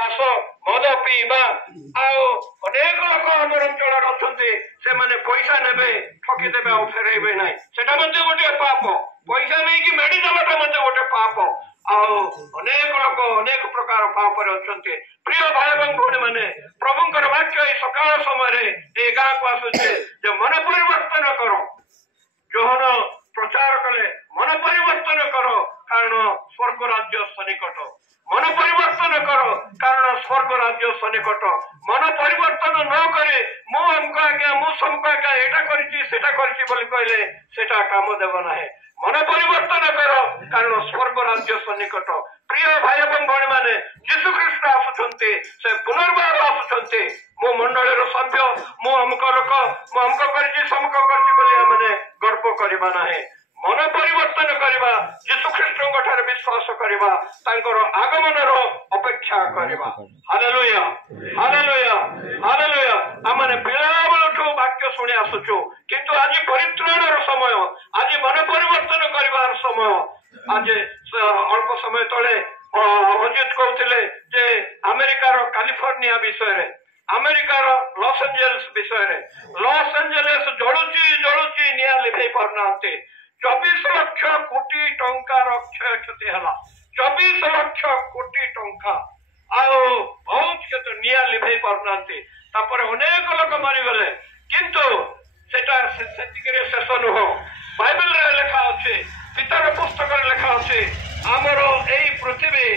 ଚାଷ ମଦ ପିଇବା ଆଉ ଅନେକ ଲୋକ ଆମର ଅଞ୍ଚଳରେ ଅଛନ୍ତି ସେମାନେ ପଇସା ନେବେ ଠକିଦେବେ ଆଉ ଫେରେଇବେ ନାହିଁ ସେଟା ମଧ୍ୟ ଗୋଟିଏ ପାପ ପଇସା ନେଇକି ମେଡି ଦେବାଟା ମଧ୍ୟ ଗୋଟେ ପାପ ଆଉ ଅନେକ ଲୋକ ଅନେକ ପ୍ରକାର ପାପରେ ଅଛନ୍ତି ପ୍ରିୟ ଭାଇ ଏବଂ ଭଉଣୀ ମାନେ ପ୍ରଭୁଙ୍କର ବାକ୍ୟ ଏଇ ସକାଳ ସମୟରେ ଏଇ ଗାଁକୁ ଆସୁଛେ ଯେ ମନ ପରିବର୍ତ୍ତନ କର ଯୋହନ ପ୍ରଚାର କଲେ ମନ ପରିବର୍ତ୍ତନ କର କାରଣ ସ୍ୱର୍ଗ ରାଜ୍ୟ ସନ୍ନିକଟ मन परिवर्तन कर कारण स्वर्ग राज्य सन्निकट मन परिवर्तन न करे मु हमको आज्ञा मु समको आज्ञा एटा करिछि सेटा करिछि बोली कहले सेटा काम देव नाही मन परिवर्तन कर कारण स्वर्ग राज्य सन्निकट प्रिय भाई एवं भौणी माने यीशु ख्रीष्ट आसुछन्ते से पुनर्बार आसुछन्ते मु मंडलीर सभ्य मु हमको लोक मु हमको करिछि समको करिछि बोली हमने गर्व करबा नाही मन परिवर्तन करवा यीशु ख्रीष्ट विश्वास करवा आगमन अपेक्षा करवा हालेलुया हालेलुया हालेलुया आमने पिलाबेलठू वाक्य शुणी आसुचु किंतु आज परित्राणर समय आज मन परिवर्तन करवार समय आज अल्प समय तले अजित कहते जे अमेरिकार कैलिफोर्निया विषय अमेरिकार लॉस एंजेल्स विषय लॉस एंजेल्स जलुची निया लिभे पारना 24 लाख कोटी टंकार क्षय क्षति है 24 लाख कोटी टंका आउ बहुत क्षति निया लिभे पारना अनेक लोक मरीगले किंतु सेटा सेतिकरे शेष नुह बाइबल रे लेखा अच्छे पितार पुस्तक लेखा अच्छे आमर एई पृथ्वी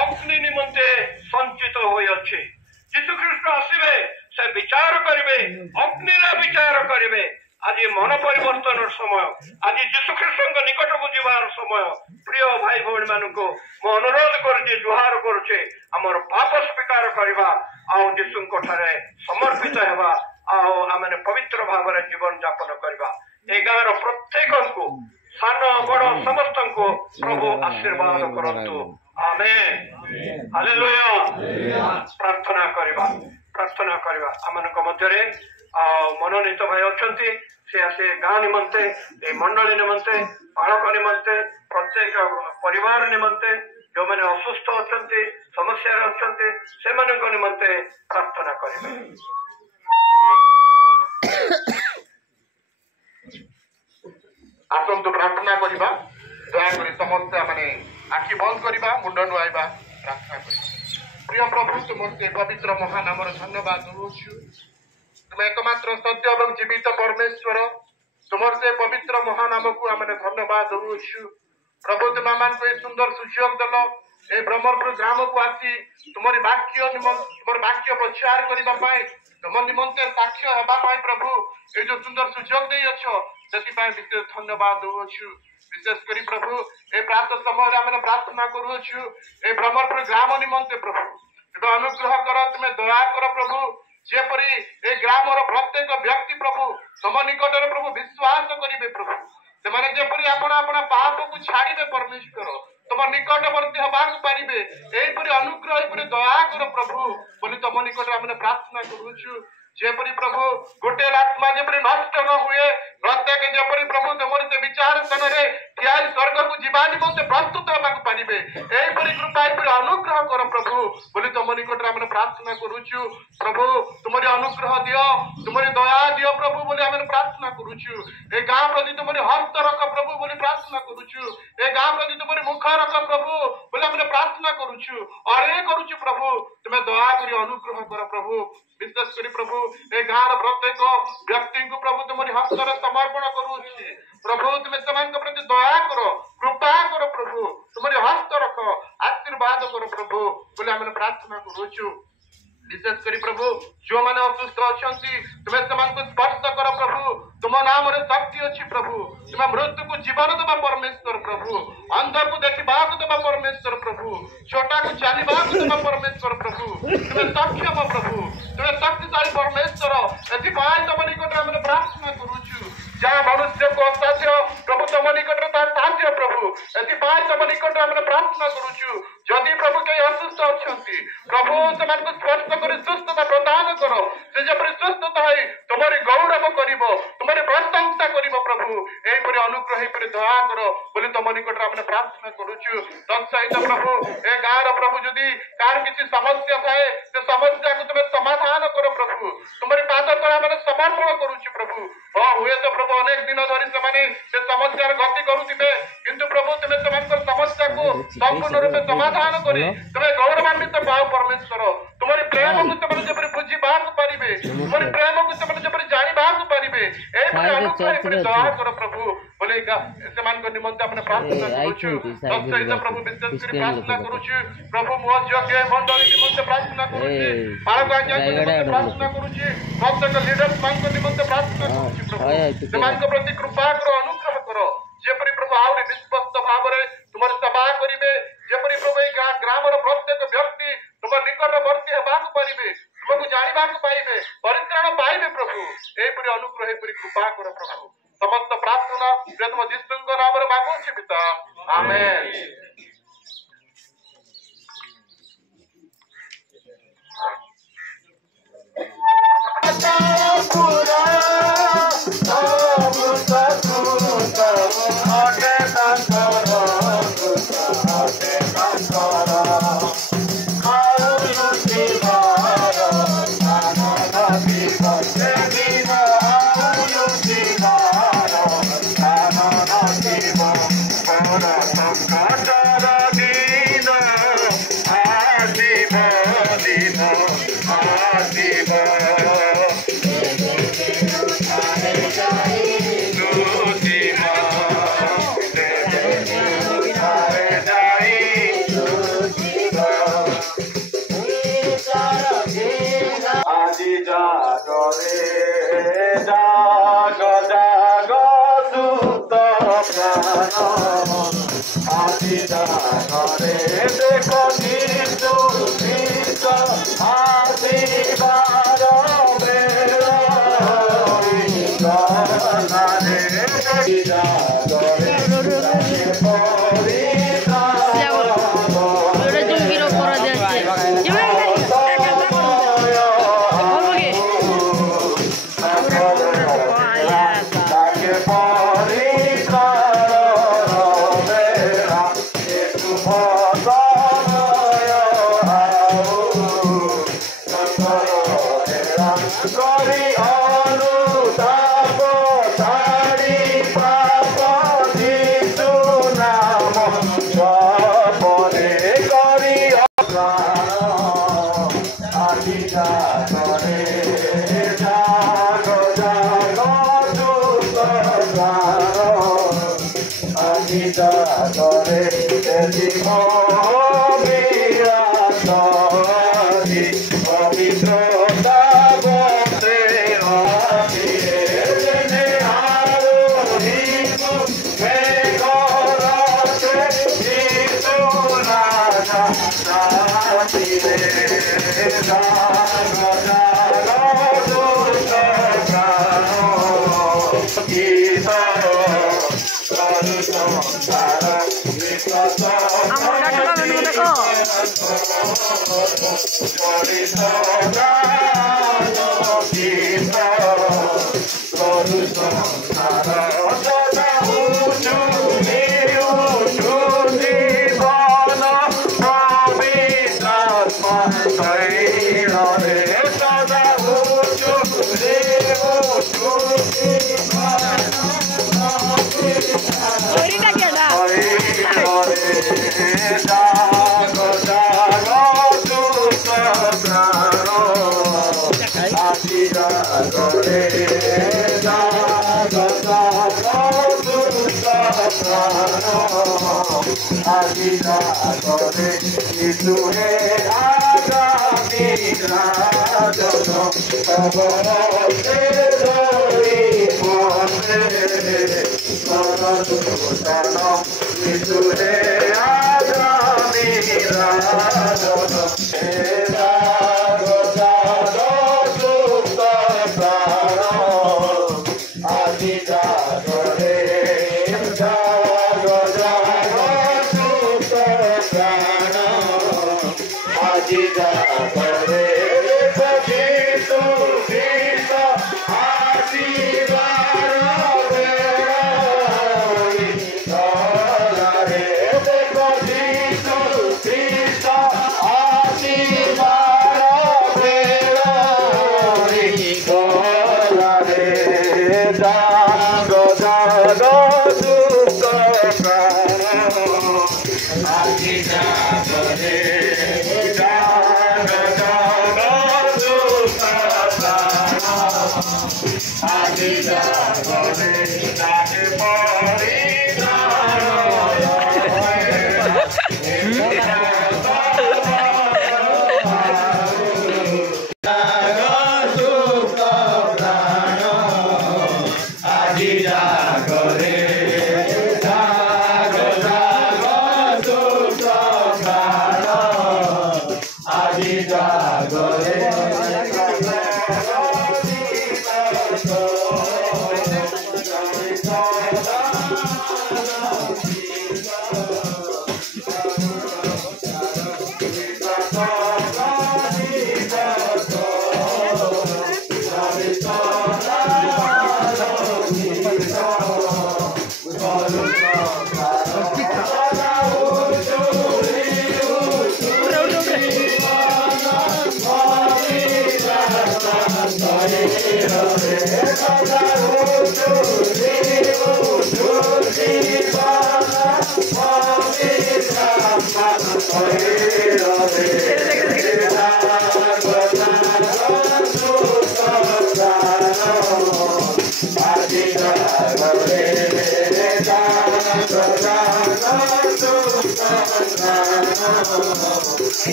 अग्नि निमंते संचित होई अच्छे यीशु ख्रीष्ट आसीबे से विचार करिवे अग्नि रे विचार करिवे आज मन परिवर्तन समय आज यीशु ख्रीष्ट निकट को जीवार समय प्रिय भाई भौणी मान को अनुरोध कर जुहार करुचे आमर पाप स्वीकार करवा आउ यीशु समर्पित हेबा आउ आमने पवित्र भाव जीवन यापन करवा ए गाँव प्रत्येक को सान बड़ समस्त को प्रभु आशीर्वाद करंतु आमेन हालेलुया प्रार्थना करवा आमनक मध्यरे मनोनीत भाई अच्छे से आसे गाँ निमंते मंडली निमंते बालक निमंते प्रत्येक परिवार निमंते जो मैंने असुस्थ अच्छा समस्या अच्छा से निमंते प्रार्थना करें आसतु प्रार्थना करवा दयाकोरी समस्या माने आखि बंद करवा मुंड नुआइबा प्रार्थना कर प्रिय प्रभु तुमसे पवित्र महानामर धन्यवाद दूछु तुम एकमात्र सत्य और जीवित परमेश्वर तुम से पवित्र महानाम को आम धन्यवाद दूछु प्रभु तुम आम सुंदर सुयोग दल ए ब्रह्मपुर ग्राम को आसी तुम वाक्य प्रचार करने तुम निमंते साक्ष्य होगापाई प्रभु ये जो सुंदर सुयोग दे से विशेष धन्यवाद दूछु विशेष करी प्रभु ए प्रातः समय आम प्रार्थना करुछु ए ब्रह्मपुर ग्राम निमंते प्रभु तुम अनुग्रह कर तुम दया कर प्रभु जेपरी ए ग्रामर प्रत्येक व्यक्ति प्रभु तुम निकट प्रभु विश्वास करेंगे प्रभु से जेपरी आपण पाप को छाड़े परमेश्वर तुम निकटवर्ती हवाक पारे यहीपरि अनुग्रह यहीपरि दया कर प्रभु बोली तुम निकट आम प्रार्थना करुछु जेपरी प्रभु गोटे आत्मा जेपरी नष्ट न हुए प्रत्येक जेपरी प्रभु तुम से विचार स्थान ठिया स्वर्ग को जीवा निमंते प्रस्तुत होगाक पारे यहीपरि कृपा यहीपरि अनुग्रह कर प्रभु बोली तुम निकट आम प्रार्थना करुछु प्रभु तुमरी अनुग्रह दियो तुमरी दया दियो प्रभु बोली आम प्रार्थना करुछु ए गाँ प्रति तुमरी हस्त रख प्रभु बोली प्रार्थना करुछु ए गाँ प्रति तुमरी मुख रख प्रभु बोली आम प्रार्थना करुछु अरे करुछु प्रभु तुम दया करी अनुग्रह कर प्रभु विशेष करी प्रभु ए गाँव प्रत्येक व्यक्ति को प्रभु तुमरी हस्त समर्पण करुछि प्रभु तुम से प्रति दया कर कृपा कर प्रभु तुमरी हस्त रख आशीर्वाद कर प्रभु बोले आम प्रार्थना करुछु विशेष करी प्रभु जो मैंने असुस्थ अच्छा तुम्हें से स्पर्श कर प्रभु तुम नाम शक्ति अच्छी प्रभु तुम मृत्यु को जीवन देवा परमेश्वर प्रभु अंध को देखा देवा परमेश्वर प्रभु छोटा को चलवा देवा परमेश्वर प्रभु तुम्हें सक्षम प्रभु तुम्हें शक्तिशाली परमेश्वर एपाई तुम निकट आम प्रार्थना करुछु जहाँ मनुष्य को असाध्य प्रभु तुम निकट साध्य प्रभु एपाई तुम निकट आम प्रार्थना करुछु जदि प्रभु कई असुस्थ अच्छा प्रभु से स्पर्श कर सुस्थता प्रदान कर से जपरी सुस्थता है तुम्हारी गौरव कर तुम्हारी प्रशंसा करिबो प्रभु एपरि अनुग्रह एपरि दया करो बोली तुम निकट आम प्रार्थना करुचु तत्सहित प्रभु ए गाँव प्रभु जदि कार किसी समस्या थाए से समस्या को तुम समाधान करो प्रभु तुम्हारी पाद तला मैंने समर्पण करुचु प्रभु हाँ हुए तो प्रभु अनेक दिन धरी से समस्या गति करुवे किंतु प्रभु तुम्हें से समस्या को संपूर्ण रूपे समाधान कर तुम्हें गौरवान्वित पाओ परमेश्वर तुम्हारी प्रेम को तुम जब बुझी पारे तुम्हारी प्रेम को तुम जब जानी पारे अनुग्रह दया कर प्रभु बोले निमंते अपने प्रार्थना करुचु तत्सहित प्रभु विशेष कर प्रार्थना करुचु प्रभु मुझ यज्ञ मंडली निमंते प्रार्थना करुचि बालक आज्ञा निमंते प्रार्थना करुचि प्रत्येक लीडर्स मान निमंते प्रार्थना करुचि प्रभु से प्रति कृपा करो अनुग्रह करो जेपरी प्रभु आउरी विश्वस्त भाव में तुम सेवा करेंगे जेपरी प्रभु ग्राम प्रत्येक व्यक्ति तुम निकटवर्ती होगाक पारे तुमको जानवा पाइबे परित्राण पाइबे प्रभु यहपरी अनुग्रह यहपरी कृपा कर प्रभु समस्त प्रार्थना प्रियतम जीशुଙ୍କ नामରେ मागुछि पिता आमेन। Amen.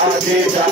Adida